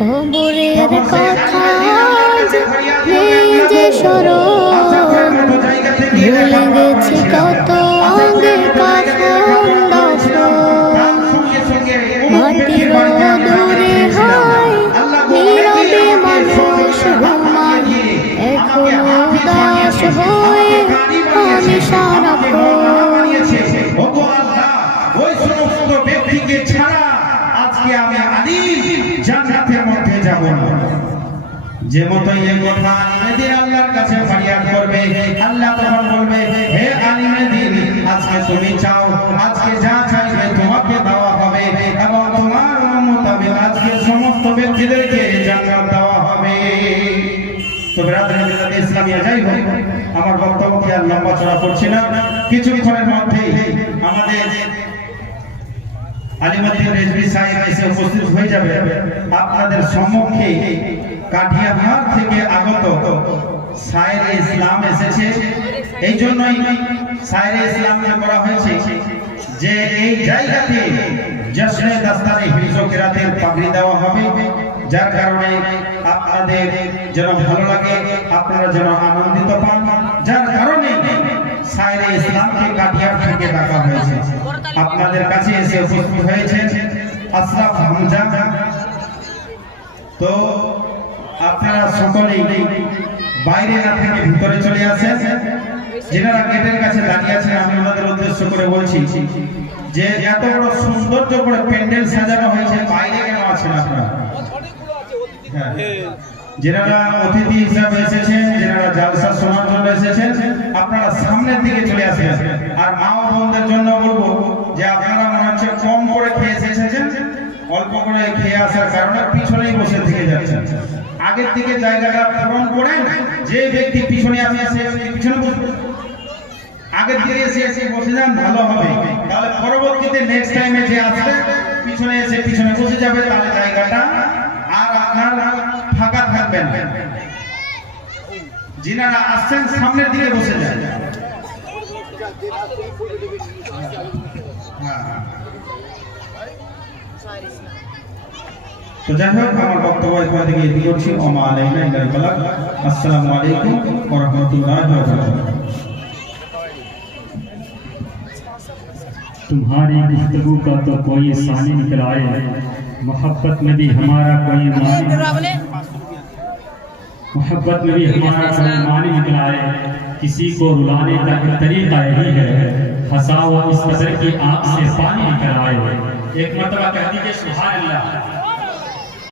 খবরের কথা নেই যে স্মরণ, ভুলে গেছি কত আগে কাফন দাফন। মাটির দূরে হয় নীরবে মানুষ ঘুমায়, এখনো উদাস হয়ে আমি সারাক্ষণ। ওই সমস্ত ব্যক্তিকে ছাড়া আজকে আমি আলিম জান্নাতের মধ্যে যাব না। যে মতই এই কথা আলিমের আল্লাহর কাছে ফরিয়াদ করবে, আল্লাহ তখন বলবে, হে আলিমের দিন, আজকে তুমি চাও, আজকে যা চাইবে তোমাকে দেওয়া হবে, এবং তোমার মোতাবেক আজকে সমস্ত ব্যক্তিদেরকে জান্নাত দেওয়া হবে। তো ব্রাদার মিল্লাত ইসলামিয়া, যাই হোক, আমার বক্তব্যকে আর লম্বা চড়া করছি না। কিছুক্ষণের মধ্যেই আমাদের আলিমুদ্দিন রেজভী সাহেব এসে উপস্থিত হয়ে যাবে। আপনাদের সম্মুখে কাঠিয়াহাট থেকে আগত শায়েরে ইসলাম এসেছে। এই জন্যই শায়েরে ইসলাম করা হয়েছে যে এই জায়গাতে জশ্নে দাস্তানে হিফজ ও কিরাতের পাগড়ি দেওয়া হবে, যার কারণে আপনাদের যেন ভালো লাগে, আপনারা যেন আনন্দিত পান, যার কারণে শায়েরে ইসলামকে কাঠিয়াহাট থেকে ডাকা হয়েছে। আপনাদের কাছে এসে উপস্থিত হয়েছে আশরাফ হামজা। তো আপনারা সকলেই বাইরে না থেকে ভিতরে চলে আসেন। যারা গেটের কাছে দাঁড়িয়ে আছেন, আমি ওনাদের উদ্দেশ্য করে বলছি যে এত বড় সৌন্দর্য করে প্যান্ডেল সাজানো হয়েছে, বাইরে কেন আছেন আপনারা? যারা অতিথি হিসাবে এসেছেন, যারা জালসা শোনার জন্য এসেছেন, আপনারা সামনের দিকে চলে আসেন। আর মা ও বোনদের জন্য বলবো যে আপনারা মনে হচ্ছে কম করে খেয়ে এসেছেন, অল্প করে খেয়ে আসার কারণে পিছনেই বসে থেকে যাচ্ছেন। আগের দিকে জায়গাটা পূরণ করেন, যে ব্যক্তি পিছনে আছে সে পিছনে বসবে, আগের দিকে এসে বসে যান, ভালো হবে। তাহলে পরবর্তীতে নেক্সট টাইমে যে আসবে পিছনে এসে পিছনে বসে যাবে, তাহলে জায়গাটা আর আপনার ফাঁকা থাকবে না। যিনারা আসছেন সামনের দিকে বসে যান। তো যাই হোক, আমার বক্তব্য এখান থেকে এগিয়ে করছি। ওমা আলাইনা ইল্লাল বালাগ। আসসালামু আলাইকুম ওয়া রাহমাতুল্লাহি ওয়া বারাকাতুহু। तुम्हारी गुफ्तगू का तो कोई सानी निकल आए, मोहब्बत में भी हमारा कोई मानी निकल आए। किसी को रुलाने का तरीका यही है, हंसाओ इस कदर की आंख से पानी निकल आए। एक मरतबा कह दीजिए सुभान अल्लाह।